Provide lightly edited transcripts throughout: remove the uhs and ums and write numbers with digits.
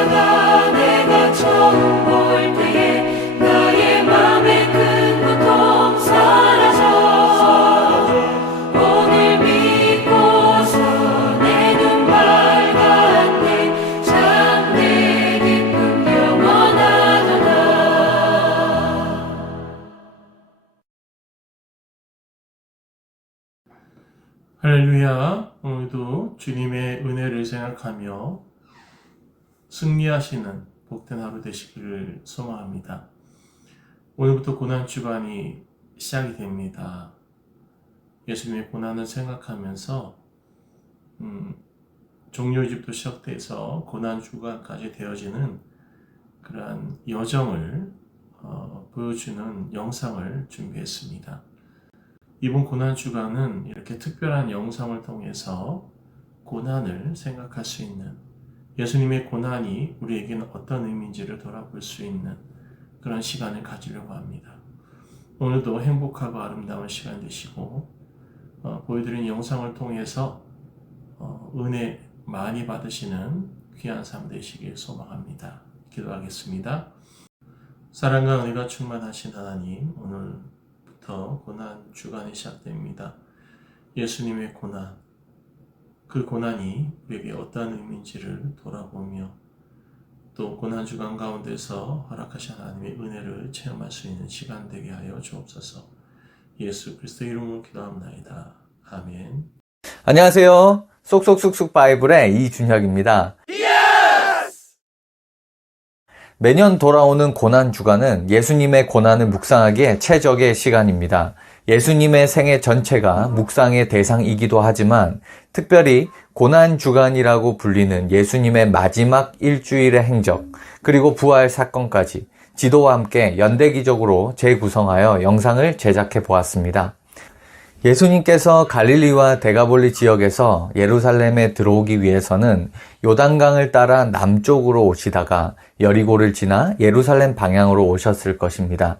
십자가 내가 처음 볼 때에 나의 맘의 큰 고통 사라져 오늘 믿고서 내 눈 밝았네 참 내 기쁨 영원하도다. 할렐루야. 오늘도 주님의 은혜를 생각하며 승리하시는 복된 하루 되시기를 소망합니다. 오늘부터 고난주간이 시작이 됩니다. 예수님의 고난을 생각하면서 종료일부터 시작돼서 고난주간까지 되어지는 그러한 여정을 보여주는 영상을 준비했습니다. 이번 고난주간은 이렇게 특별한 영상을 통해서 고난을 생각할 수 있는, 예수님의 고난이 우리에게는 어떤 의미인지를 돌아볼 수 있는 그런 시간을 가지려고 합니다. 오늘도 행복하고 아름다운 시간 되시고 보여드린 영상을 통해서 은혜 많이 받으시는 귀한 삶 되시길 소망합니다. 기도하겠습니다. 사랑과 은혜가 충만하신 하나님, 오늘부터 고난주간이 시작됩니다. 예수님의 고난, 그 고난이 우리에게 어떤 의미인지를 돌아보며 또 고난주간 가운데서 허락하신 하나님의 은혜를 체험할 수 있는 시간 되게 하여 주옵소서. 예수 그리스도의 이름으로 기도합나이다. 아멘. 안녕하세요. 쏙쏙쑥쑥 바이블의 이준혁입니다. 매년 돌아오는 고난주간은 예수님의 고난을 묵상하기에 최적의 시간입니다. 예수님의 생애 전체가 묵상의 대상이기도 하지만 특별히 고난주간이라고 불리는 예수님의 마지막 일주일의 행적, 그리고 부활 사건까지 지도와 함께 연대기적으로 재구성하여 영상을 제작해 보았습니다. 예수님께서 갈릴리와 데가볼리 지역에서 예루살렘에 들어오기 위해서는 요단강을 따라 남쪽으로 오시다가 여리고를 지나 예루살렘 방향으로 오셨을 것입니다.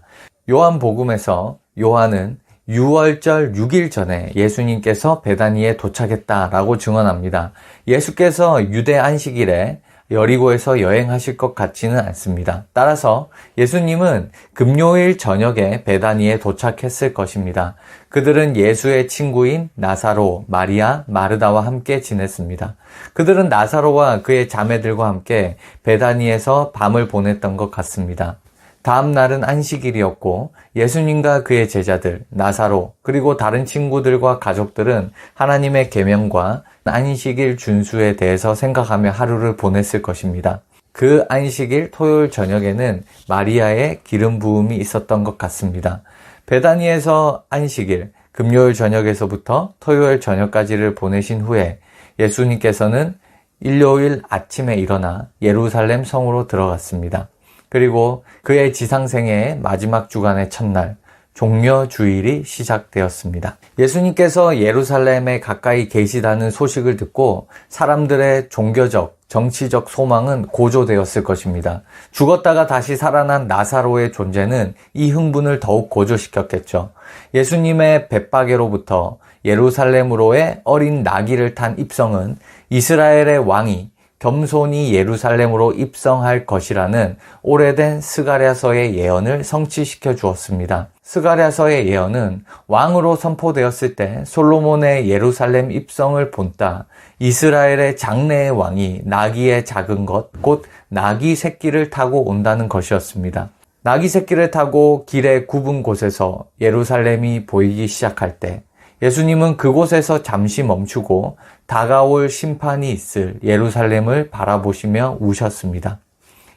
요한복음에서 요한은 6월절 6일 전에 예수님께서 베다니에 도착했다라고 증언합니다. 예수께서 유대 안식일에 여리고에서 여행하실 것 같지는 않습니다. 따라서 예수님은 금요일 저녁에 베다니에 도착했을 것입니다. 그들은 예수의 친구인 나사로, 마리아, 마르다와 함께 지냈습니다. 그들은 나사로와 그의 자매들과 함께 베다니에서 밤을 보냈던 것 같습니다. 다음 날은 안식일이었고 예수님과 그의 제자들, 나사로, 그리고 다른 친구들과 가족들은 하나님의 계명과 안식일 준수에 대해서 생각하며 하루를 보냈을 것입니다. 그 안식일 토요일 저녁에는 마리아의 기름 부음이 있었던 것 같습니다. 베다니에서 안식일, 금요일 저녁에서부터 토요일 저녁까지를 보내신 후에 예수님께서는 일요일 아침에 일어나 예루살렘 성으로 들어갔습니다. 그리고 그의 지상생애의 마지막 주간의 첫날, 종려주일이 시작되었습니다. 예수님께서 예루살렘에 가까이 계시다는 소식을 듣고 사람들의 종교적, 정치적 소망은 고조되었을 것입니다. 죽었다가 다시 살아난 나사로의 존재는 이 흥분을 더욱 고조시켰겠죠. 예수님의 벳바게로부터 예루살렘으로의 어린 나귀를 탄 입성은 이스라엘의 왕이 겸손히 예루살렘으로 입성할 것이라는 오래된 스가랴서의 예언을 성취시켜 주었습니다. 스가랴서의 예언은 왕으로 선포되었을 때 솔로몬의 예루살렘 입성을 본따 이스라엘의 장래의 왕이 나귀의 작은 것, 곧 나귀 새끼를 타고 온다는 것이었습니다. 나귀 새끼를 타고 길의 굽은 곳에서 예루살렘이 보이기 시작할 때 예수님은 그곳에서 잠시 멈추고 다가올 심판이 있을 예루살렘을 바라보시며 우셨습니다.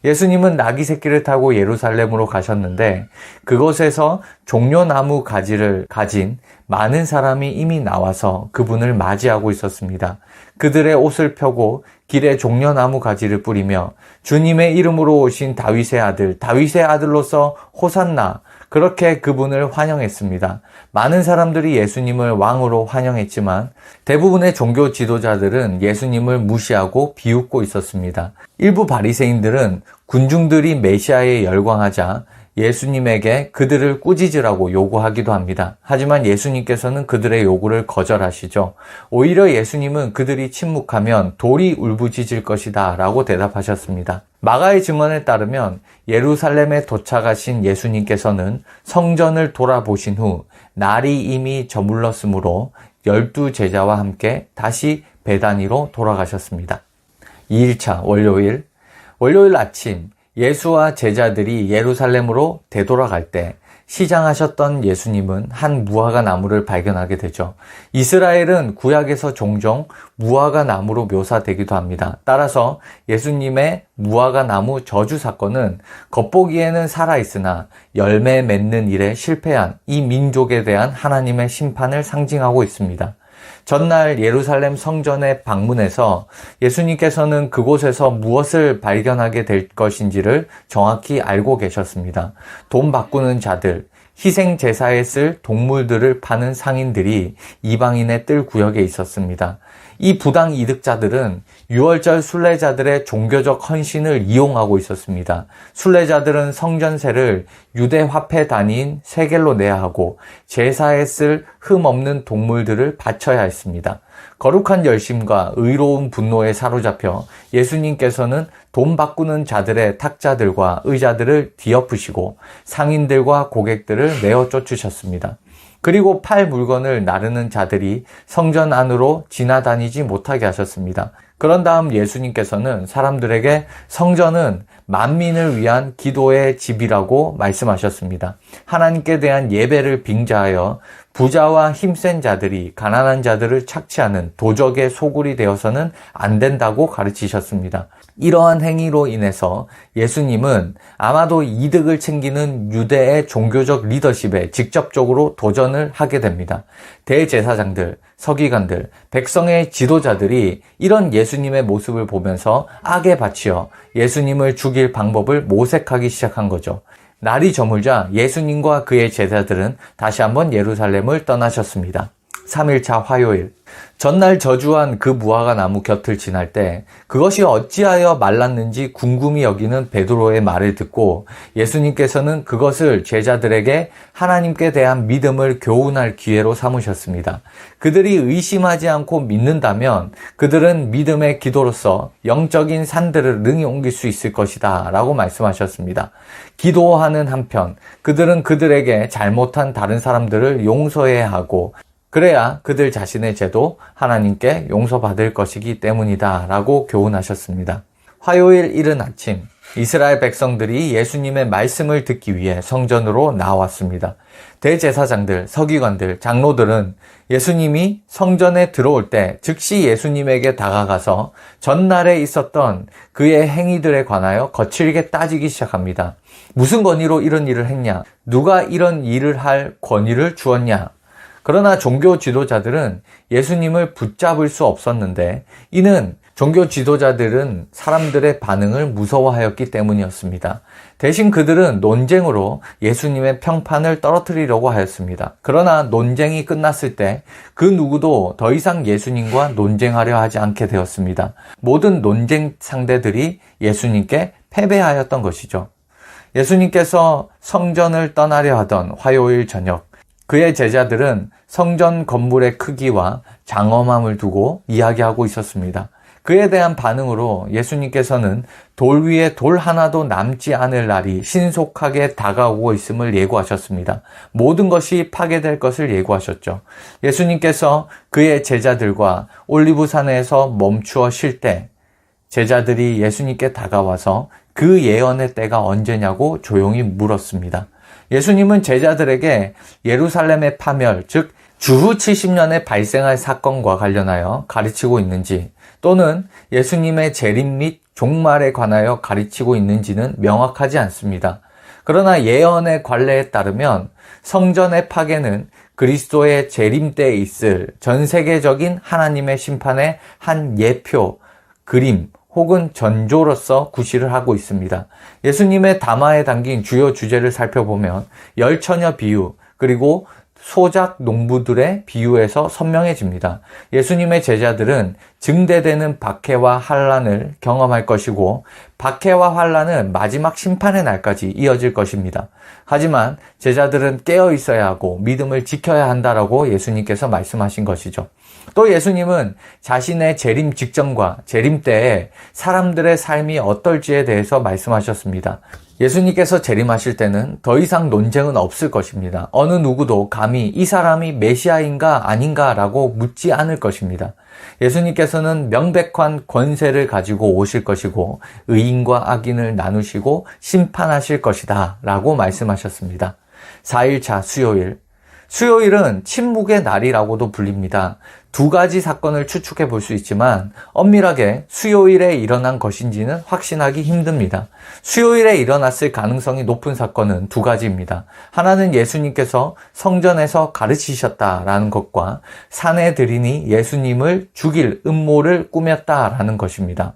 예수님은 나귀 새끼를 타고 예루살렘으로 가셨는데 그곳에서 종려나무 가지를 가진 많은 사람이 이미 나와서 그분을 맞이하고 있었습니다. 그들의 옷을 펴고 길에 종려나무 가지를 뿌리며 주님의 이름으로 오신 다윗의 아들, 다윗의 아들로서 호산나, 그렇게 그분을 환영했습니다. 많은 사람들이 예수님을 왕으로 환영했지만 대부분의 종교 지도자들은 예수님을 무시하고 비웃고 있었습니다. 일부 바리새인들은 군중들이 메시아에 열광하자 예수님에게 그들을 꾸짖으라고 요구하기도 합니다. 하지만 예수님께서는 그들의 요구를 거절하시죠. 오히려 예수님은 그들이 침묵하면 돌이 울부짖을 것이다 라고 대답하셨습니다. 마가의 증언에 따르면 예루살렘에 도착하신 예수님께서는 성전을 돌아보신 후 날이 이미 저물렀으므로 12제자와 함께 다시 베다니로 돌아가셨습니다. 2일차 월요일 아침 예수와 제자들이 예루살렘으로 되돌아갈 때 시장하셨던 예수님은 한 무화과 나무를 발견하게 되죠. 이스라엘은 구약에서 종종 무화과 나무로 묘사되기도 합니다. 따라서 예수님의 무화과 나무 저주 사건은 겉보기에는 살아있으나 열매 맺는 일에 실패한 이 민족에 대한 하나님의 심판을 상징하고 있습니다. 전날 예루살렘 성전에 방문해서 예수님께서는 그곳에서 무엇을 발견하게 될 것인지를 정확히 알고 계셨습니다. 돈 바꾸는 자들, 희생 제사에 쓸 동물들을 파는 상인들이 이방인의 뜰 구역에 있었습니다. 이 부당 이득자들은 유월절 순례자들의 종교적 헌신을 이용하고 있었습니다. 순례자들은 성전세를 유대 화폐 단위인 세겔로 내야 하고 제사에 쓸 흠 없는 동물들을 바쳐야 했습니다. 거룩한 열심과 의로운 분노에 사로잡혀 예수님께서는 돈 바꾸는 자들의 탁자들과 의자들을 뒤엎으시고 상인들과 고객들을 내어 쫓으셨습니다. 그리고 팔 물건을 나르는 자들이 성전 안으로 지나다니지 못하게 하셨습니다. 그런 다음 예수님께서는 사람들에게 성전은 만민을 위한 기도의 집이라고 말씀하셨습니다. 하나님께 대한 예배를 빙자하여 부자와 힘센 자들이 가난한 자들을 착취하는 도적의 소굴이 되어서는 안 된다고 가르치셨습니다. 이러한 행위로 인해서 예수님은 아마도 이득을 챙기는 유대의 종교적 리더십에 직접적으로 도전을 하게 됩니다. 대제사장들, 서기관들, 백성의 지도자들이 이런 예수님의 모습을 보면서 악에 바치어 예수님을 죽일 방법을 모색하기 시작한 거죠. 날이 저물자 예수님과 그의 제자들은 다시 한번 예루살렘을 떠나셨습니다. 3일차 화요일, 전날 저주한 그 무화과 나무 곁을 지날 때 그것이 어찌하여 말랐는지 궁금히 여기는 베드로의 말을 듣고 예수님께서는 그것을 제자들에게 하나님께 대한 믿음을 교훈할 기회로 삼으셨습니다. 그들이 의심하지 않고 믿는다면 그들은 믿음의 기도로서 영적인 산들을 능히 옮길 수 있을 것이다 라고 말씀하셨습니다. 기도하는 한편 그들은 그들에게 잘못한 다른 사람들을 용서해야 하고 그래야 그들 자신의 죄도 하나님께 용서받을 것이기 때문이다 라고 교훈하셨습니다. 화요일 이른 아침 이스라엘 백성들이 예수님의 말씀을 듣기 위해 성전으로 나왔습니다. 대제사장들, 서기관들, 장로들은 예수님이 성전에 들어올 때 즉시 예수님에게 다가가서 전날에 있었던 그의 행위들에 관하여 거칠게 따지기 시작합니다. 무슨 권위로 이런 일을 했냐? 누가 이런 일을 할 권위를 주었냐? 그러나 종교 지도자들은 예수님을 붙잡을 수 없었는데 이는 종교 지도자들은 사람들의 반응을 무서워하였기 때문이었습니다. 대신 그들은 논쟁으로 예수님의 평판을 떨어뜨리려고 하였습니다. 그러나 논쟁이 끝났을 때 그 누구도 더 이상 예수님과 논쟁하려 하지 않게 되었습니다. 모든 논쟁 상대들이 예수님께 패배하였던 것이죠. 예수님께서 성전을 떠나려 하던 화요일 저녁 그의 제자들은 성전 건물의 크기와 장엄함을 두고 이야기하고 있었습니다. 그에 대한 반응으로 예수님께서는 돌 위에 돌 하나도 남지 않을 날이 신속하게 다가오고 있음을 예고하셨습니다. 모든 것이 파괴될 것을 예고하셨죠. 예수님께서 그의 제자들과 올리브산에서 멈추어 쉴 때 제자들이 예수님께 다가와서 그 예언의 때가 언제냐고 조용히 물었습니다. 예수님은 제자들에게 예루살렘의 파멸, 즉 주후 70년에 발생할 사건과 관련하여 가르치고 있는지 또는 예수님의 재림 및 종말에 관하여 가르치고 있는지는 명확하지 않습니다. 그러나 예언의 관례에 따르면 성전의 파괴는 그리스도의 재림 때에 있을 전 세계적인 하나님의 심판의 한 예표, 그림, 혹은 전조로서 구실을 하고 있습니다. 예수님의 담화에 담긴 주요 주제를 살펴보면 열처녀 비유, 그리고 소작 농부들의 비유에서 선명해집니다. 예수님의 제자들은 증대되는 박해와 환난을 경험할 것이고 박해와 환난은 마지막 심판의 날까지 이어질 것입니다. 하지만 제자들은 깨어 있어야 하고 믿음을 지켜야 한다라고 예수님께서 말씀하신 것이죠. 또 예수님은 자신의 재림 직전과 재림 때에 사람들의 삶이 어떨지에 대해서 말씀하셨습니다. 예수님께서 재림하실 때는 더 이상 논쟁은 없을 것입니다. 어느 누구도 감히 이 사람이 메시아인가 아닌가 라고 묻지 않을 것입니다. 예수님께서는 명백한 권세를 가지고 오실 것이고 의인과 악인을 나누시고 심판하실 것이다 라고 말씀하셨습니다. 4일차 수요일. 수요일은 침묵의 날이라고도 불립니다. 두 가지 사건을 추측해 볼 수 있지만 엄밀하게 수요일에 일어난 것인지는 확신하기 힘듭니다. 수요일에 일어났을 가능성이 높은 사건은 두 가지입니다. 하나는 예수님께서 성전에서 가르치셨다라는 것과 사내들인이 예수님을 죽일 음모를 꾸몄다라는 것입니다.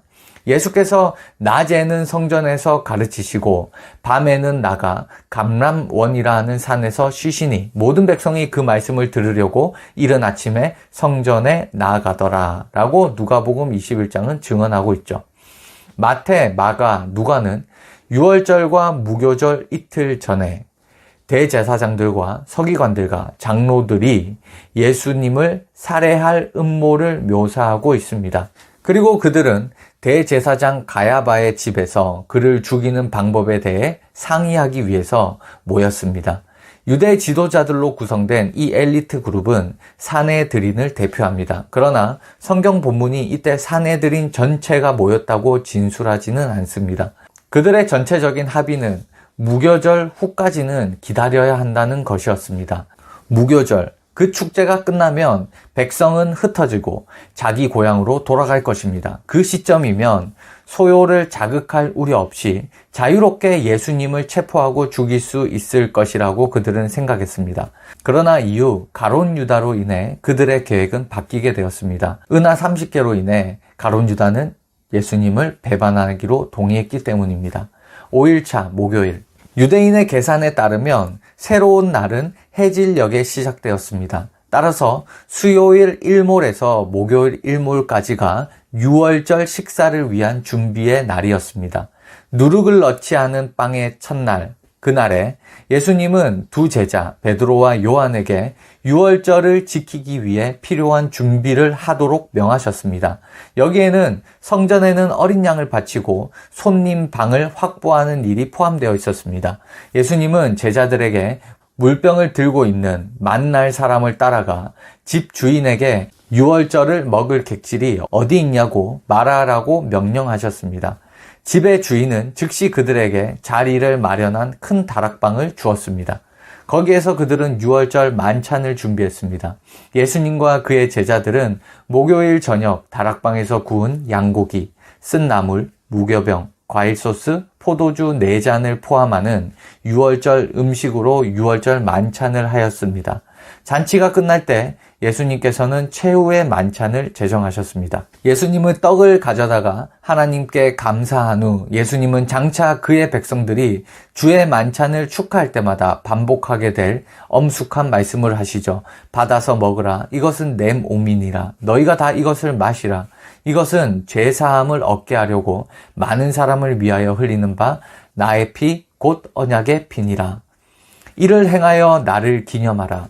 예수께서 낮에는 성전에서 가르치시고 밤에는 나가 감람원이라는 산에서 쉬시니 모든 백성이 그 말씀을 들으려고 이른 아침에 성전에 나아가더라 라고 누가복음 21장은 증언하고 있죠. 마태, 마가, 누가는 유월절과 무교절 이틀 전에 대제사장들과 서기관들과 장로들이 예수님을 살해할 음모를 묘사하고 있습니다. 그리고 그들은 대제사장 가야바의 집에서 그를 죽이는 방법에 대해 상의하기 위해서 모였습니다. 유대 지도자들로 구성된 이 엘리트 그룹은 사내들인을 대표합니다. 그러나 성경 본문이 이때 사내들인 전체가 모였다고 진술하지는 않습니다. 그들의 전체적인 합의는 무교절 후까지는 기다려야 한다는 것이었습니다. 무교절, 그 축제가 끝나면 백성은 흩어지고 자기 고향으로 돌아갈 것입니다. 그 시점이면 소요를 자극할 우려 없이 자유롭게 예수님을 체포하고 죽일 수 있을 것이라고 그들은 생각했습니다. 그러나 이후 가룟 유다로 인해 그들의 계획은 바뀌게 되었습니다. 은하 30개로 인해 가룟 유다는 예수님을 배반하기로 동의했기 때문입니다. 5일차 목요일. 유대인의 계산에 따르면 새로운 날은 해질녘에 시작되었습니다. 따라서 수요일 일몰에서 목요일 일몰까지가 유월절 식사를 위한 준비의 날이었습니다. 누룩을 넣지 않은 빵의 첫날, 그날에 예수님은 두 제자 베드로와 요한에게 유월절을 지키기 위해 필요한 준비를 하도록 명하셨습니다. 여기에는 성전에는 어린 양을 바치고 손님 방을 확보하는 일이 포함되어 있었습니다. 예수님은 제자들에게 물병을 들고 있는 만날 사람을 따라가 집 주인에게 유월절을 먹을 객실이 어디 있냐고 말하라고 명령하셨습니다. 집의 주인은 즉시 그들에게 자리를 마련한 큰 다락방을 주었습니다. 거기에서 그들은 유월절 만찬을 준비했습니다. 예수님과 그의 제자들은 목요일 저녁 다락방에서 구운 양고기, 쓴 나물, 무교병, 과일 소스, 포도주 4잔을 포함하는 유월절 음식으로 유월절 만찬을 하였습니다. 잔치가 끝날 때 예수님께서는 최후의 만찬을 제정하셨습니다. 예수님은 떡을 가져다가 하나님께 감사한 후 예수님은 장차 그의 백성들이 주의 만찬을 축하할 때마다 반복하게 될 엄숙한 말씀을 하시죠. 받아서 먹으라. 이것은 내 몸이니라. 너희가 다 이것을 마시라. 이것은 죄사함을 얻게 하려고 많은 사람을 위하여 흘리는 바 나의 피 곧 언약의 피니라. 이를 행하여 나를 기념하라.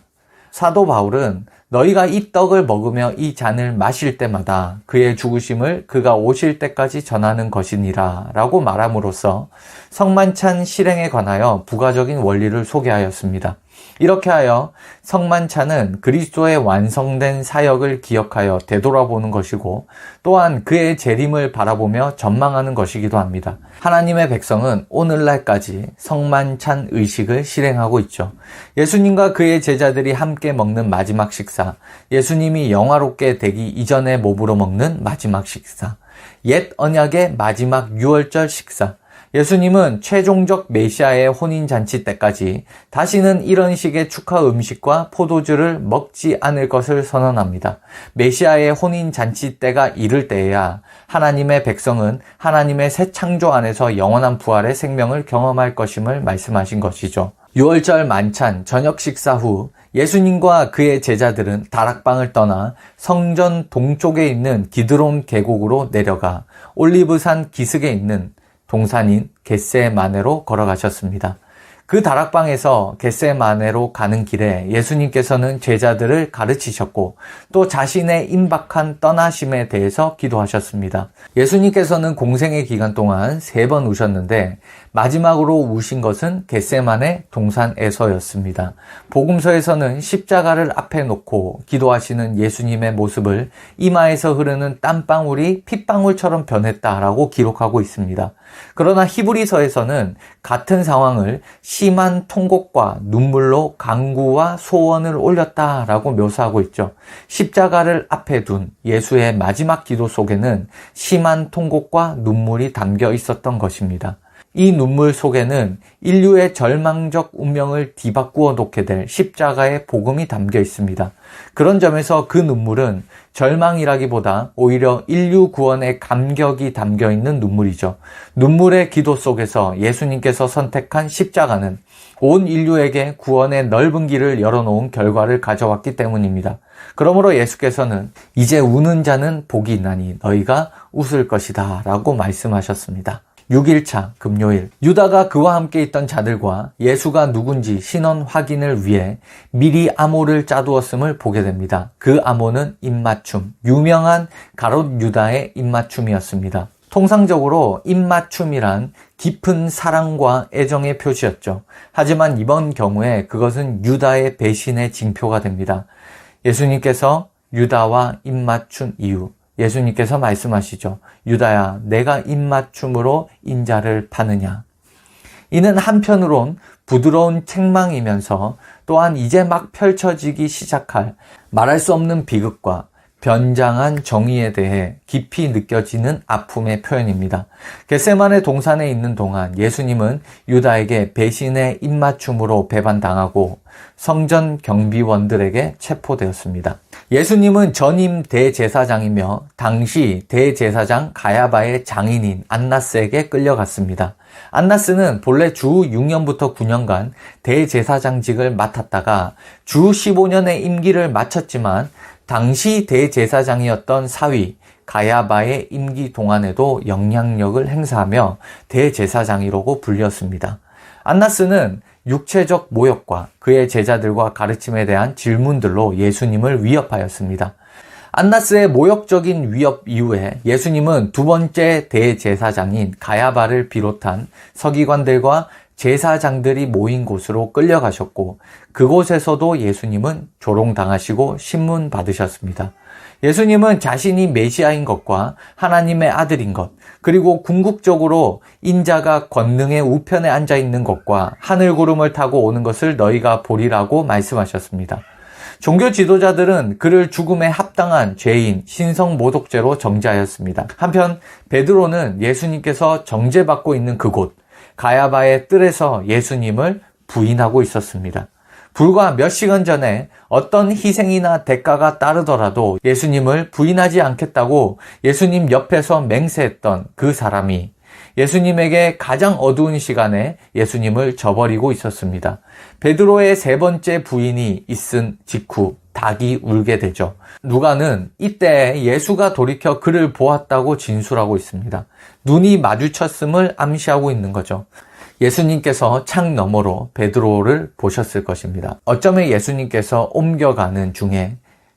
사도 바울은 너희가 이 떡을 먹으며 이 잔을 마실 때마다 그의 죽으심을 그가 오실 때까지 전하는 것이니라 라고 말함으로써 성만찬 실행에 관하여 부가적인 원리를 소개하였습니다. 이렇게 하여 성만찬은 그리스도의 완성된 사역을 기억하여 되돌아보는 것이고 또한 그의 재림을 바라보며 전망하는 것이기도 합니다. 하나님의 백성은 오늘날까지 성만찬 의식을 실행하고 있죠. 예수님과 그의 제자들이 함께 먹는 마지막 식사, 예수님이 영화롭게 되기 이전의 몸으로 먹는 마지막 식사, 옛 언약의 마지막 유월절 식사, 예수님은 최종적 메시아의 혼인잔치 때까지 다시는 이런 식의 축하 음식과 포도주를 먹지 않을 것을 선언합니다. 메시아의 혼인잔치 때가 이를 때에야 하나님의 백성은 하나님의 새 창조 안에서 영원한 부활의 생명을 경험할 것임을 말씀하신 것이죠. 유월절 만찬 저녁 식사 후 예수님과 그의 제자들은 다락방을 떠나 성전 동쪽에 있는 기드론 계곡으로 내려가 올리브산 기슭에 있는 동산인 겟세마네로 걸어가셨습니다. 그 다락방에서 겟세마네로 가는 길에 예수님께서는 제자들을 가르치셨고 또 자신의 임박한 떠나심에 대해서 기도하셨습니다. 예수님께서는 공생의 기간 동안 3번 우셨는데 마지막으로 우신 것은 겟세마네 동산에서였습니다. 복음서에서는 십자가를 앞에 놓고 기도하시는 예수님의 모습을 이마에서 흐르는 땀방울이 핏방울처럼 변했다라고 기록하고 있습니다. 그러나 히브리서에서는 같은 상황을 심한 통곡과 눈물로 간구와 소원을 올렸다라고 묘사하고 있죠. 십자가를 앞에 둔 예수의 마지막 기도 속에는 심한 통곡과 눈물이 담겨 있었던 것입니다. 이 눈물 속에는 인류의 절망적 운명을 뒤바꾸어 놓게 될 십자가의 복음이 담겨 있습니다. 그런 점에서 그 눈물은 절망이라기보다 오히려 인류 구원의 감격이 담겨 있는 눈물이죠. 눈물의 기도 속에서 예수님께서 선택한 십자가는 온 인류에게 구원의 넓은 길을 열어놓은 결과를 가져왔기 때문입니다. 그러므로 예수께서는 이제 우는 자는 복이 있나니 너희가 웃을 것이다 라고 말씀하셨습니다. 6일차 금요일, 유다가 그와 함께 있던 자들과 예수가 누군지 신원 확인을 위해 미리 암호를 짜두었음을 보게 됩니다. 그 암호는 입맞춤, 유명한 가롯 유다의 입맞춤이었습니다. 통상적으로 입맞춤이란 깊은 사랑과 애정의 표시였죠. 하지만 이번 경우에 그것은 유다의 배신의 징표가 됩니다. 예수님께서 유다와 입맞춘 이유, 예수님께서 말씀하시죠. 유다야, 내가 입맞춤으로 인자를 파느냐. 이는 한편으론 부드러운 책망이면서 또한 이제 막 펼쳐지기 시작할 말할 수 없는 비극과 변장한 정의에 대해 깊이 느껴지는 아픔의 표현입니다. 겟세마네 동산에 있는 동안 예수님은 유다에게 배신의 입맞춤으로 배반당하고 성전 경비원들에게 체포되었습니다. 예수님은 전임 대제사장이며 당시 대제사장 가야바의 장인인 안나스에게 끌려갔습니다. 안나스는 본래 주 6년부터 9년간 대제사장직을 맡았다가 주 15년의 임기를 마쳤지만 당시 대제사장이었던 사위 가야바의 임기 동안에도 영향력을 행사하며 대제사장이라고 불렸습니다. 안나스는 육체적 모욕과 그의 제자들과 가르침에 대한 질문들로 예수님을 위협하였습니다. 안나스의 모욕적인 위협 이후에 예수님은 두 번째 대제사장인 가야바를 비롯한 서기관들과 제사장들이 모인 곳으로 끌려가셨고 그곳에서도 예수님은 조롱당하시고 신문 받으셨습니다. 예수님은 자신이 메시아인 것과 하나님의 아들인 것, 그리고 궁극적으로 인자가 권능의 우편에 앉아 있는 것과 하늘 구름을 타고 오는 것을 너희가 보리라고 말씀하셨습니다. 종교 지도자들은 그를 죽음에 합당한 죄인, 신성모독죄로 정죄하였습니다. 한편 베드로는 예수님께서 정죄받고 있는 그곳, 가야바의 뜰에서 예수님을 부인하고 있었습니다. 불과 몇 시간 전에 어떤 희생이나 대가가 따르더라도 예수님을 부인하지 않겠다고 예수님 옆에서 맹세했던 그 사람이 예수님에게 가장 어두운 시간에 예수님을 저버리고 있었습니다. 베드로의 3번째 부인이 있은 직후 닭이 울게 되죠. 누가는 이때 예수가 돌이켜 그를 보았다고 진술하고 있습니다. 눈이 마주쳤음을 암시하고 있는 거죠. 예수님께서 창 너머로 베드로를 보셨을 것입니다. 어쩌면 예수님께서 옮겨가는 중에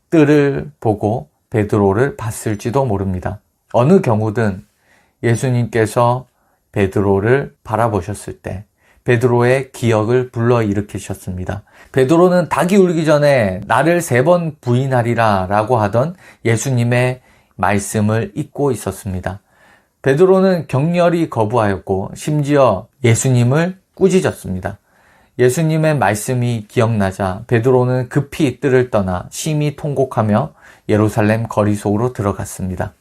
뜰을 보고 베드로를 봤을지도 모릅니다. 어느 경우든 예수님께서 베드로를 바라보셨을 때 베드로의 기억을 불러일으키셨습니다. 베드로는 닭이 울기 전에 나를 3번 부인하리라 라고 하던 예수님의 말씀을 잊고 있었습니다. 베드로는 격렬히 거부하였고 심지어 예수님을 꾸짖었습니다. 예수님의 말씀이 기억나자 베드로는 급히 뜰을 떠나 심히 통곡하며 예루살렘 거리 속으로 들어갔습니다.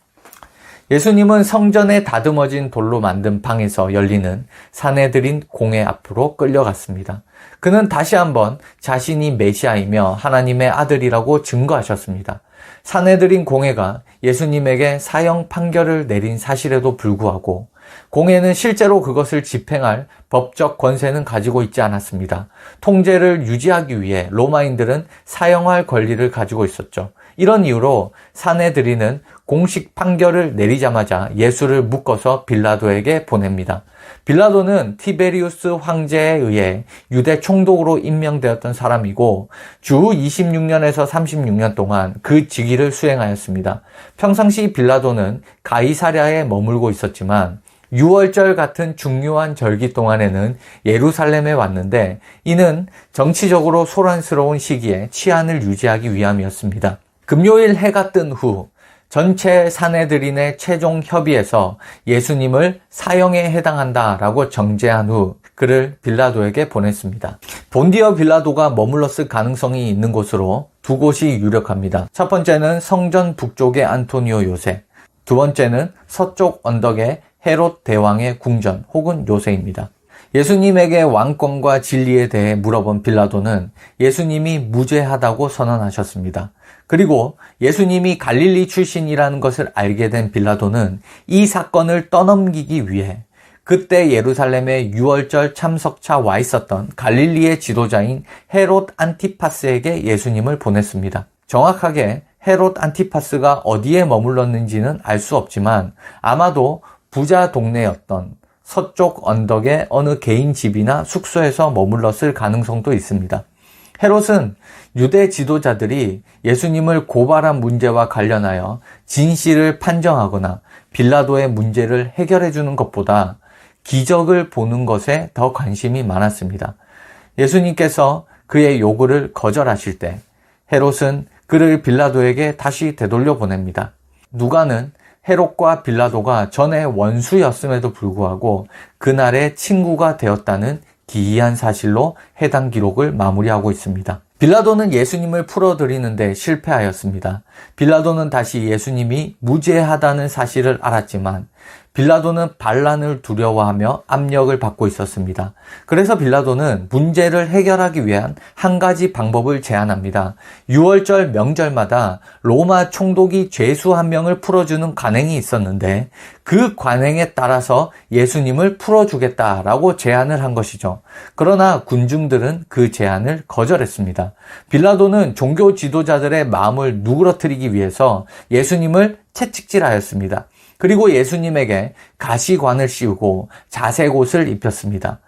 예수님은 성전에 다듬어진 돌로 만든 방에서 열리는 사내들인 공회 앞으로 끌려갔습니다. 그는 다시 한번 자신이 메시아이며 하나님의 아들이라고 증거하셨습니다. 사내들인 공회가 예수님에게 사형 판결을 내린 사실에도 불구하고 공회는 실제로 그것을 집행할 법적 권세는 가지고 있지 않았습니다. 통제를 유지하기 위해 로마인들은 사형할 권리를 가지고 있었죠. 이런 이유로 사내들이는 공식 판결을 내리자마자 예수를 묶어서 빌라도에게 보냅니다. 빌라도는 티베리우스 황제에 의해 유대 총독으로 임명되었던 사람이고 주 26년에서 36년 동안 그 직위를 수행하였습니다. 평상시 빌라도는 가이사랴에 머물고 있었지만 6월절 같은 중요한 절기 동안에는 예루살렘에 왔는데 이는 정치적으로 소란스러운 시기에 치안을 유지하기 위함이었습니다. 금요일 해가 뜬 후 전체 사내들인의 최종 협의에서 예수님을 사형에 해당한다라고 정죄한 후 그를 빌라도에게 보냈습니다. 본디어 빌라도가 머물렀을 가능성이 있는 곳으로 두 곳이 유력합니다. 첫 번째는 성전 북쪽의 안토니오 요새, 두 번째는 서쪽 언덕의 헤롯 대왕의 궁전 혹은 요새입니다. 예수님에게 왕권과 진리에 대해 물어본 빌라도는 예수님이 무죄하다고 선언하셨습니다. 그리고 예수님이 갈릴리 출신이라는 것을 알게 된 빌라도는 이 사건을 떠넘기기 위해 그때 예루살렘에 유월절 참석차 와 있었던 갈릴리의 지도자인 헤롯 안티파스에게 예수님을 보냈습니다. 정확하게 헤롯 안티파스가 어디에 머물렀는지는 알 수 없지만 아마도 부자 동네였던 서쪽 언덕의 어느 개인 집이나 숙소에서 머물렀을 가능성도 있습니다. 헤롯은 유대 지도자들이 예수님을 고발한 문제와 관련하여 진실을 판정하거나 빌라도의 문제를 해결해 주는 것보다 기적을 보는 것에 더 관심이 많았습니다. 예수님께서 그의 요구를 거절하실 때 헤롯은 그를 빌라도에게 다시 되돌려 보냅니다. 누가는 헤롯과 빌라도가 전에 원수였음에도 불구하고 그날의 친구가 되었다는 기이한 사실로 해당 기록을 마무리하고 있습니다. 빌라도는 예수님을 풀어드리는데 실패하였습니다. 빌라도는 다시 예수님이 무죄하다는 사실을 알았지만 빌라도는 반란을 두려워하며 압력을 받고 있었습니다. 그래서 빌라도는 문제를 해결하기 위한 한 가지 방법을 제안합니다. 6월절 명절마다 로마 총독이 죄수 한 명을 풀어주는 관행이 있었는데 그 관행에 따라서 예수님을 풀어주겠다라고 제안을 한 것이죠. 그러나 군중들은 그 제안을 거절했습니다. 빌라도는 종교 지도자들의 마음을 누그러뜨리기 위해서 예수님을 채찍질하였습니다. 그리고 예수님에게 가시관을 씌우고 자색옷을 입혔습니다.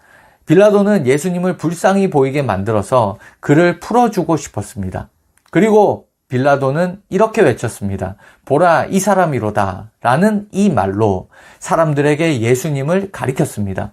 빌라도는 예수님을 불쌍히 보이게 만들어서 그를 풀어주고 싶었습니다. 그리고 빌라도는 이렇게 외쳤습니다. 보라, 이 사람이로다 라는 이 말로 사람들에게 예수님을 가리켰습니다.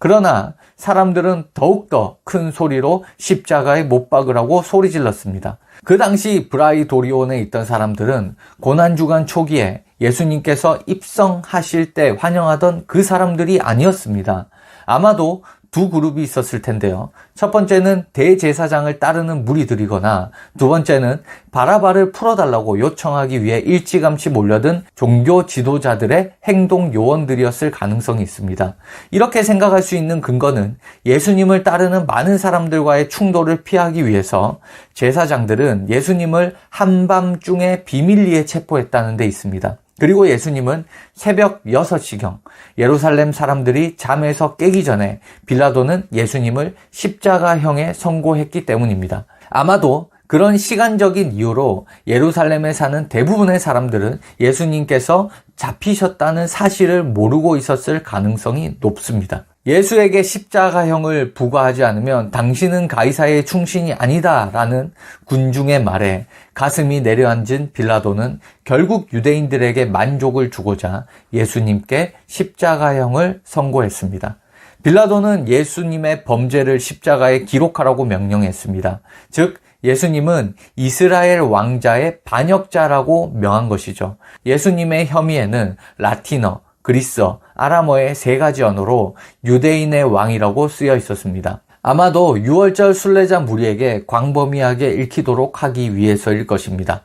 그러나 사람들은 더욱더 큰 소리로 십자가에 못 박으라고 소리질렀습니다. 그 당시 브라이도리온에 있던 사람들은 고난주간 초기에 예수님께서 입성하실 때 환영하던 그 사람들이 아니었습니다. 아마도 두 그룹이 있었을 텐데요. 첫 번째는 대제사장을 따르는 무리들이거나 두 번째는 바라바를 풀어달라고 요청하기 위해 일찌감치 몰려든 종교 지도자들의 행동 요원들이었을 가능성이 있습니다. 이렇게 생각할 수 있는 근거는 예수님을 따르는 많은 사람들과의 충돌을 피하기 위해서 제사장들은 예수님을 한밤중에 비밀리에 체포했다는 데 있습니다. 그리고 예수님은 새벽 6시경 예루살렘 사람들이 잠에서 깨기 전에 빌라도는 예수님을 십자가형에 선고했기 때문입니다. 아마도 그런 시간적인 이유로 예루살렘에 사는 대부분의 사람들은 예수님께서 잡히셨다는 사실을 모르고 있었을 가능성이 높습니다. 예수에게 십자가형을 부과하지 않으면 당신은 가이사의 충신이 아니다 라는 군중의 말에 가슴이 내려앉은 빌라도는 결국 유대인들에게 만족을 주고자 예수님께 십자가형을 선고했습니다. 빌라도는 예수님의 범죄를 십자가에 기록하라고 명령했습니다. 즉 예수님은 이스라엘 왕자의 반역자라고 명한 것이죠. 예수님의 혐의에는 라틴어, 그리스어, 아람어의 세 가지 언어로 유대인의 왕이라고 쓰여 있었습니다. 아마도 6월절 순례자 무리에게 광범위하게 읽히도록 하기 위해서일 것입니다.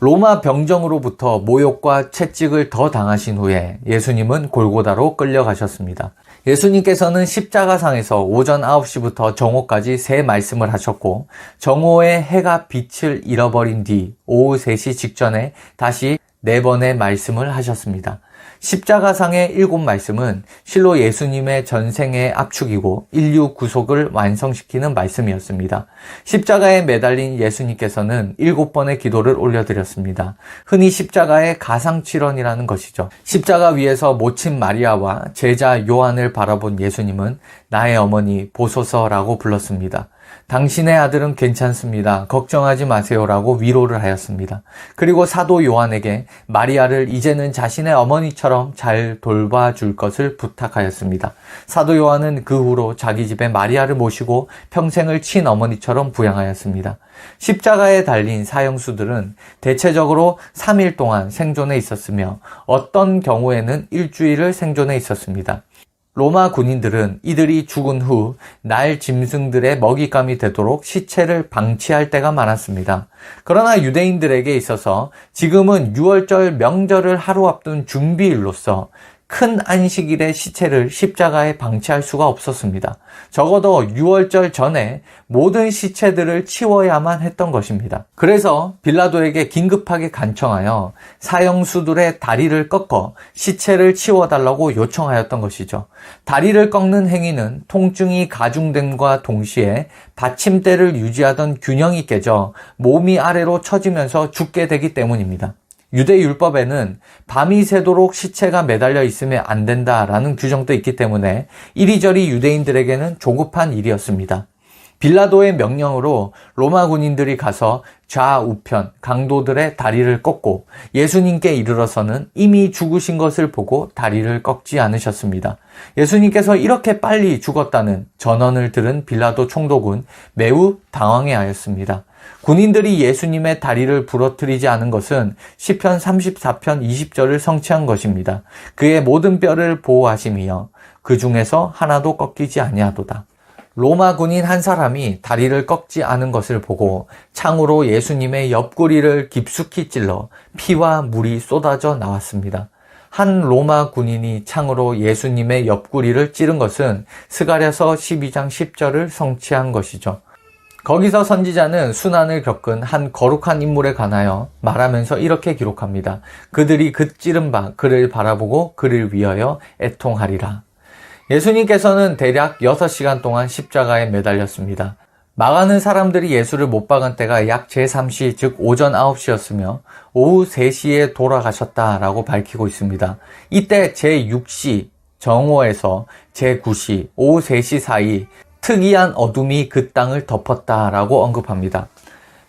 로마 병정으로부터 모욕과 채찍을 더 당하신 후에 예수님은 골고다로 끌려가셨습니다. 예수님께서는 십자가상에서 오전 9시부터 정오까지 세 말씀을 하셨고 정오에 해가 빛을 잃어버린 뒤 오후 3시 직전에 다시 4번의 말씀을 하셨습니다. 십자가상의 7말씀은 실로 예수님의 전생의 압축이고 인류 구속을 완성시키는 말씀이었습니다. 십자가에 매달린 예수님께서는 7번의 기도를 올려드렸습니다. 흔히 십자가의 가상칠언이라는 것이죠. 십자가 위에서 모친 마리아와 제자 요한을 바라본 예수님은 나의 어머니 보소서라고 불렀습니다. 당신의 아들은 괜찮습니다. 걱정하지 마세요라고 위로를 하였습니다. 그리고 사도 요한에게 마리아를 이제는 자신의 어머니처럼 잘 돌봐줄 것을 부탁하였습니다. 사도 요한은 그 후로 자기 집에 마리아를 모시고 평생을 친어머니처럼 부양하였습니다. 십자가에 달린 사형수들은 대체적으로 3일 동안 생존해 있었으며 어떤 경우에는 일주일을 생존해 있었습니다. 로마 군인들은 이들이 죽은 후 날 짐승들의 먹잇감이 되도록 시체를 방치할 때가 많았습니다. 그러나 유대인들에게 있어서 지금은 유월절 명절을 하루 앞둔 준비일로서 큰 안식일의 시체를 십자가에 방치할 수가 없었습니다. 적어도 유월절 전에 모든 시체들을 치워야만 했던 것입니다. 그래서 빌라도에게 긴급하게 간청하여 사형수들의 다리를 꺾어 시체를 치워달라고 요청하였던 것이죠. 다리를 꺾는 행위는 통증이 가중됨과 동시에 받침대를 유지하던 균형이 깨져 몸이 아래로 처지면서 죽게 되기 때문입니다. 유대 율법에는 밤이 새도록 시체가 매달려 있으면 안 된다라는 규정도 있기 때문에 이리저리 유대인들에게는 조급한 일이었습니다. 빌라도의 명령으로 로마 군인들이 가서 좌우편 강도들의 다리를 꺾고 예수님께 이르러서는 이미 죽으신 것을 보고 다리를 꺾지 않으셨습니다. 예수님께서 이렇게 빨리 죽었다는 전언을 들은 빌라도 총독은 매우 당황해하였습니다. 군인들이 예수님의 다리를 부러뜨리지 않은 것은 시편 34편 20절을 성취한 것입니다. 그의 모든 뼈를 보호하심이여 그 중에서 하나도 꺾이지 아니하도다. 로마 군인 한 사람이 다리를 꺾지 않은 것을 보고 창으로 예수님의 옆구리를 깊숙이 찔러 피와 물이 쏟아져 나왔습니다. 한 로마 군인이 창으로 예수님의 옆구리를 찌른 것은 스가랴서 12장 10절을 성취한 것이죠. 거기서 선지자는 순환을 겪은 한 거룩한 인물에 관하여 말하면서 이렇게 기록합니다. 그들이 그 찌른 바 그를 바라보고 그를 위하여 애통하리라. 예수님께서는 대략 6시간 동안 십자가에 매달렸습니다. 많은 사람들이 예수를 못 박은 때가 약 제3시, 즉 오전 9시였으며 오후 3시에 돌아가셨다라고 밝히고 있습니다. 이때 제6시 정오에서 제9시 오후 3시 사이 특이한 어둠이 그 땅을 덮었다라고 언급합니다.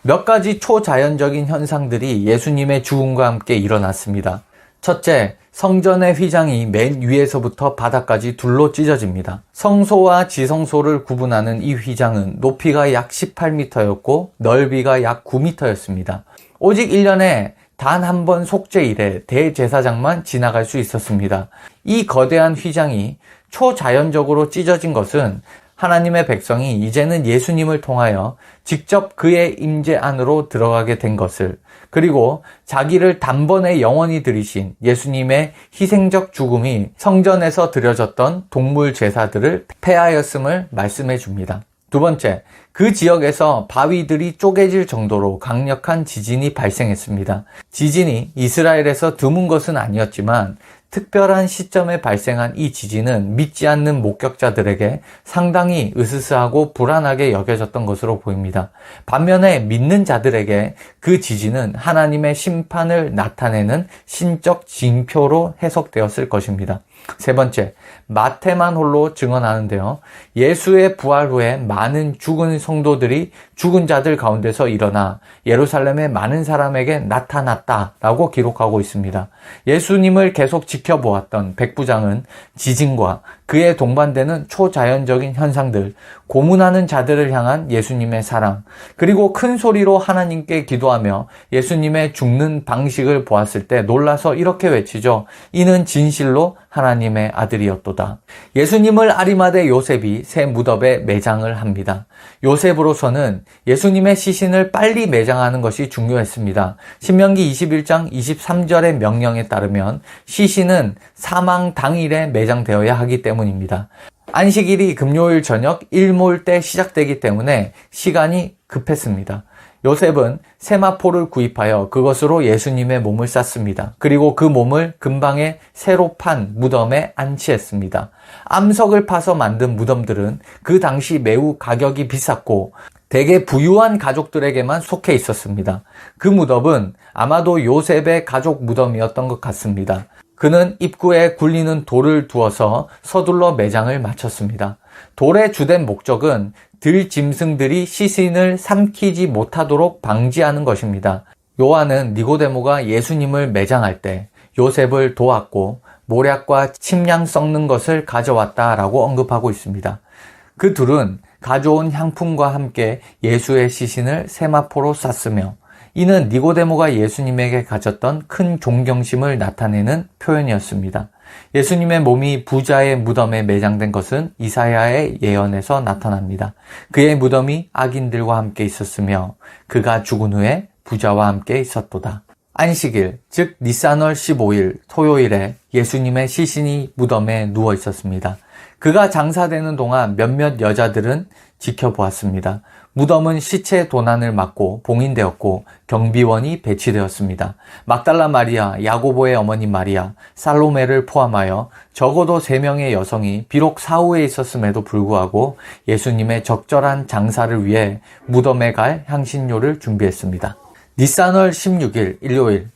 몇 가지 초자연적인 현상들이 예수님의 죽음과 함께 일어났습니다. 첫째, 성전의 휘장이 맨 위에서부터 바닥까지 둘로 찢어집니다. 성소와 지성소를 구분하는 이 휘장은 높이가 약 18m였고 넓이가 약 9m였습니다. 오직 1년에 단 한 번 속죄일에 대제사장만 지나갈 수 있었습니다. 이 거대한 휘장이 초자연적으로 찢어진 것은 하나님의 백성이 이제는 예수님을 통하여 직접 그의 임재 안으로 들어가게 된 것을, 그리고 자기를 단번에 영원히 들이신 예수님의 희생적 죽음이 성전에서 드려졌던 동물 제사들을 폐하였음을 말씀해 줍니다. 두 번째, 그 지역에서 바위들이 쪼개질 정도로 강력한 지진이 발생했습니다. 지진이 이스라엘에서 드문 것은 아니었지만 특별한 시점에 발생한 이 지진은 믿지 않는 목격자들에게 상당히 으스스하고 불안하게 여겨졌던 것으로 보입니다. 반면에 믿는 자들에게 그 지진은 하나님의 심판을 나타내는 신적 징표로 해석되었을 것입니다. 세 번째, 마태만 홀로 증언하는데요. 예수의 부활 후에 많은 죽은 성도들이 죽은 자들 가운데서 일어나 예루살렘의 많은 사람에게 나타났다라고 기록하고 있습니다. 예수님을 계속 지켜보았던 백부장은 지진과 그에 동반되는 초자연적인 현상들, 고문하는 자들을 향한 예수님의 사랑, 그리고 큰 소리로 하나님께 기도하며 예수님의 죽는 방식을 보았을 때 놀라서 이렇게 외치죠. 이는 진실로 하나님의 아들이었도다. 예수님을 아리마대 요셉이 새 무덤에 매장을 합니다. 요셉으로서는 예수님의 시신을 빨리 매장하는 것이 중요했습니다. 신명기 21장 23절의 명령에 따르면 시신은 사망 당일에 매장되어야 하기 때문입니다. 안식일이 금요일 저녁 일몰 때 시작되기 때문에 시간이 급했습니다. 요셉은 세마포를 구입하여 그것으로 예수님의 몸을 쌌습니다. 그리고 그 몸을 근방에 새로 판 무덤에 안치했습니다. 암석을 파서 만든 무덤들은 그 당시 매우 가격이 비쌌고 대개 부유한 가족들에게만 속해 있었습니다. 그 무덤은 아마도 요셉의 가족 무덤이었던 것 같습니다. 그는 입구에 굴리는 돌을 두어서 서둘러 매장을 마쳤습니다. 돌의 주된 목적은 들짐승들이 시신을 삼키지 못하도록 방지하는 것입니다. 요한은 니고데모가 예수님을 매장할 때 요셉을 도왔고 모략과 침량 썩는 것을 가져왔다라고 언급하고 있습니다. 그 둘은 가져온 향품과 함께 예수의 시신을 세마포로 쌌으며 이는 니고데모가 예수님에게 가졌던 큰 존경심을 나타내는 표현이었습니다. 예수님의 몸이 부자의 무덤에 매장된 것은 이사야의 예언에서 나타납니다. 그의 무덤이 악인들과 함께 있었으며 그가 죽은 후에 부자와 함께 있었도다. 안식일, 즉 니산월 15일 토요일에 예수님의 시신이 무덤에 누워 있었습니다. 그가 장사되는 동안 몇몇 여자들은 지켜보았습니다. 무덤은 시체 도난을 막고 봉인되었고 경비원이 배치되었습니다. 막달라 마리아, 야고보의 어머니 마리아, 살로메를 포함하여 적어도 3명의 여성이 비록 사후에 있었음에도 불구하고 예수님의 적절한 장사를 위해 무덤에 갈 향신료를 준비했습니다. 니산월 16일 일요일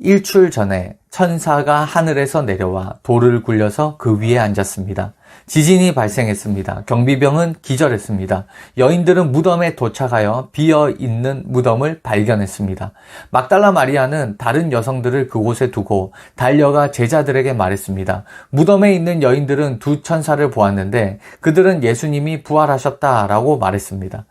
일출 전에 천사가 하늘에서 내려와 돌을 굴려서 그 위에 앉았습니다. 지진이 발생했습니다. 경비병은 기절했습니다. 여인들은 무덤에 도착하여 비어있는 무덤을 발견했습니다. 막달라 마리아는 다른 여성들을 그곳에 두고 달려가 제자들에게 말했습니다. 무덤에 있는 여인들은 두 천사를 보았는데 그들은 예수님이 부활하셨다라고 말했습니다.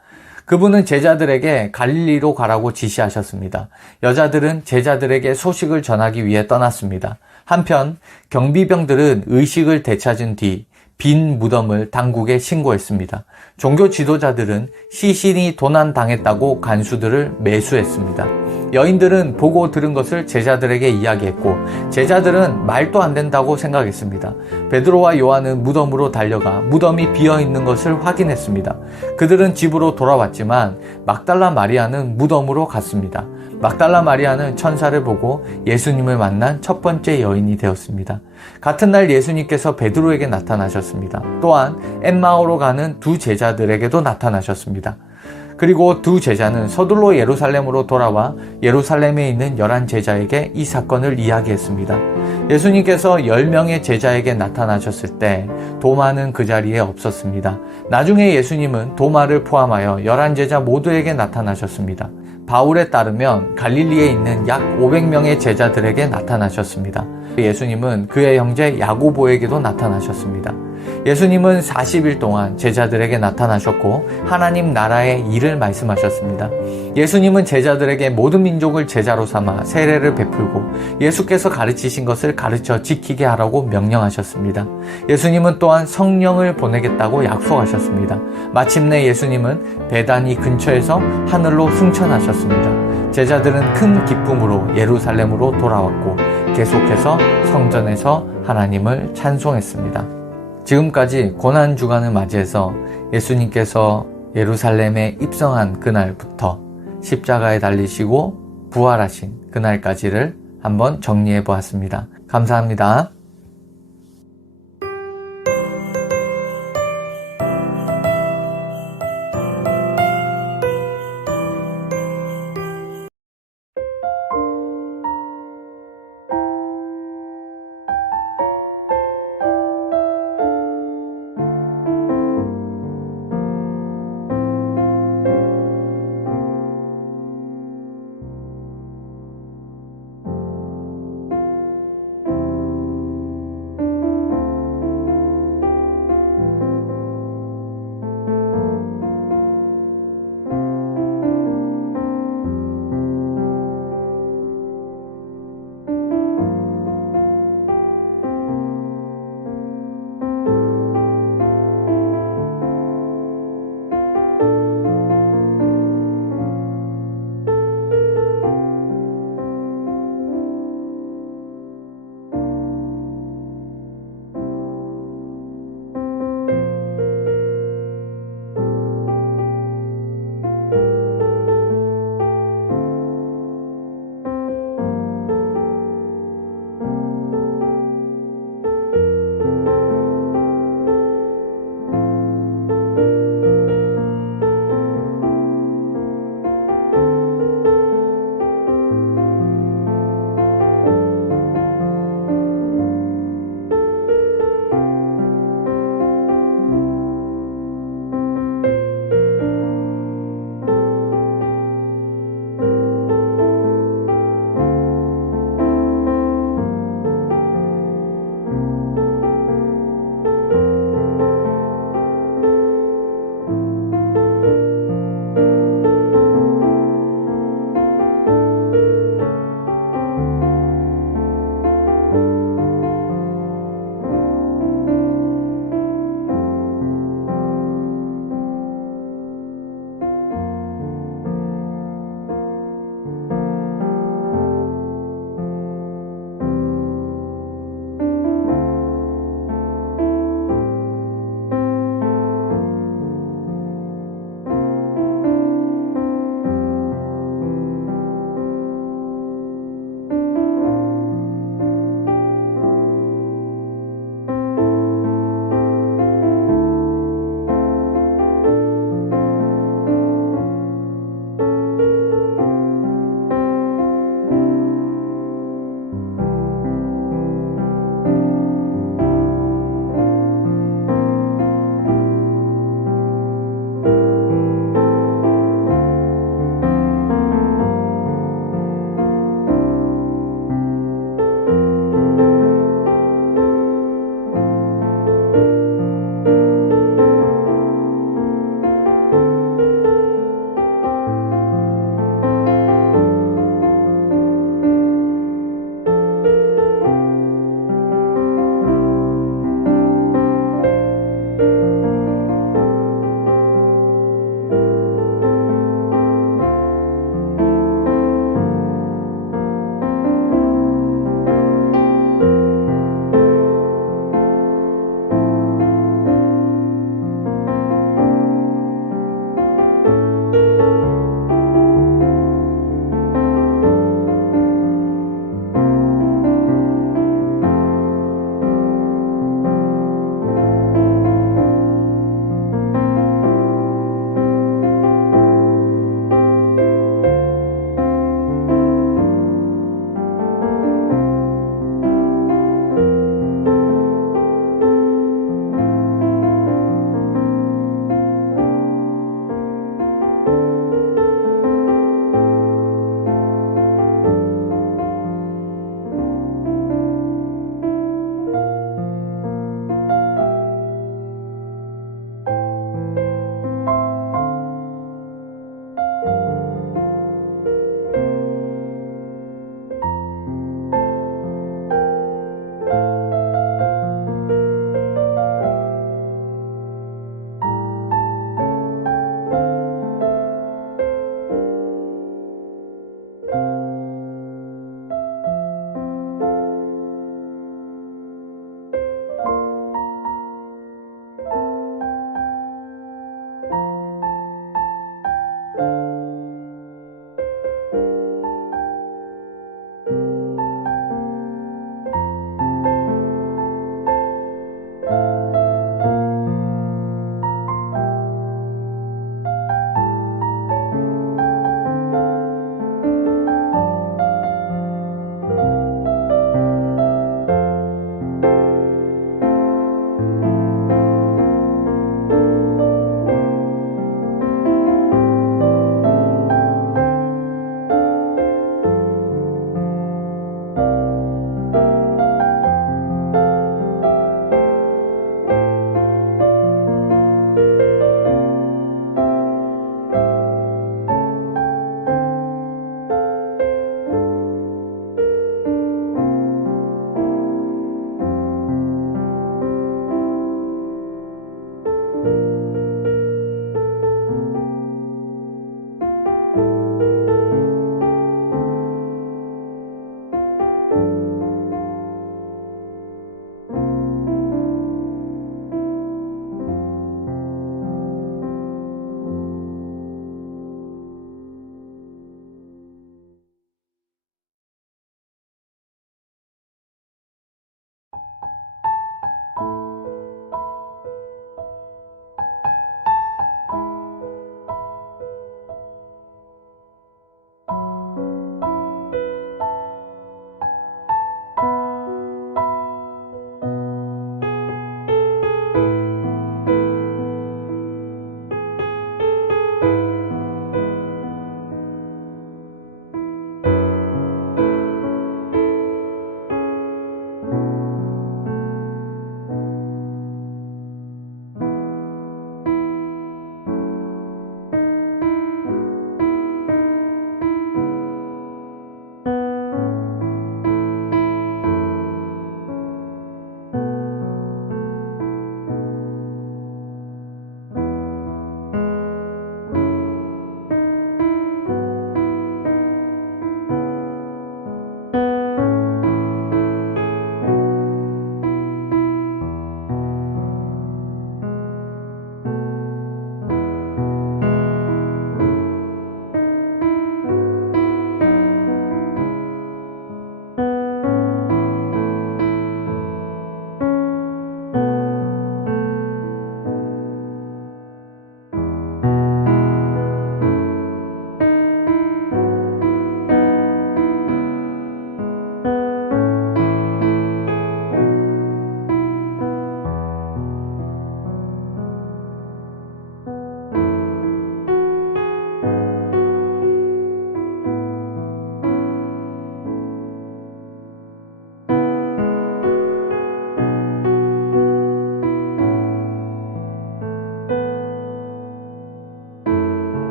그분은 제자들에게 갈릴리로 가라고 지시하셨습니다. 여자들은 제자들에게 소식을 전하기 위해 떠났습니다. 한편 경비병들은 의식을 되찾은 뒤 빈 무덤을 당국에 신고했습니다. 종교 지도자들은 시신이 도난당했다고 간수들을 매수했습니다. 여인들은 보고 들은 것을 제자들에게 이야기했고 제자들은 말도 안 된다고 생각했습니다. 베드로와 요한은 무덤으로 달려가 무덤이 비어있는 것을 확인했습니다. 그들은 집으로 돌아왔지만 막달라 마리아는 무덤으로 갔습니다. 막달라 마리아는 천사를 보고 예수님을 만난 첫 번째 여인이 되었습니다. 같은 날 예수님께서 베드로에게 나타나셨습니다. 또한 엠마오로 가는 두 제자들에게도 나타나셨습니다. 그리고 두 제자는 서둘러 예루살렘으로 돌아와 예루살렘에 있는 11제자에게 이 사건을 이야기했습니다. 예수님께서 10명의 제자에게 나타나셨을 때 도마는 그 자리에 없었습니다. 나중에 예수님은 도마를 포함하여 11제자 모두에게 나타나셨습니다. 바울에 따르면 갈릴리에 있는 약 500명의 제자들에게 나타나셨습니다. 예수님은 그의 형제 야고보에게도 나타나셨습니다. 예수님은 40일 동안 제자들에게 나타나셨고 하나님 나라의 일을 말씀하셨습니다. 예수님은 제자들에게 모든 민족을 제자로 삼아 세례를 베풀고 예수께서 가르치신 것을 가르쳐 지키게 하라고 명령하셨습니다. 예수님은 또한 성령을 보내겠다고 약속하셨습니다. 마침내 예수님은 베다니 근처에서 하늘로 승천하셨습니다. 제자들은 큰 기쁨으로 예루살렘으로 돌아왔고 계속해서 성전에서 하나님을 찬송했습니다. 지금까지 고난주간을 맞이해서 예수님께서 예루살렘에 입성한 그날부터 십자가에 달리시고 부활하신 그날까지를 한번 정리해 보았습니다. 감사합니다.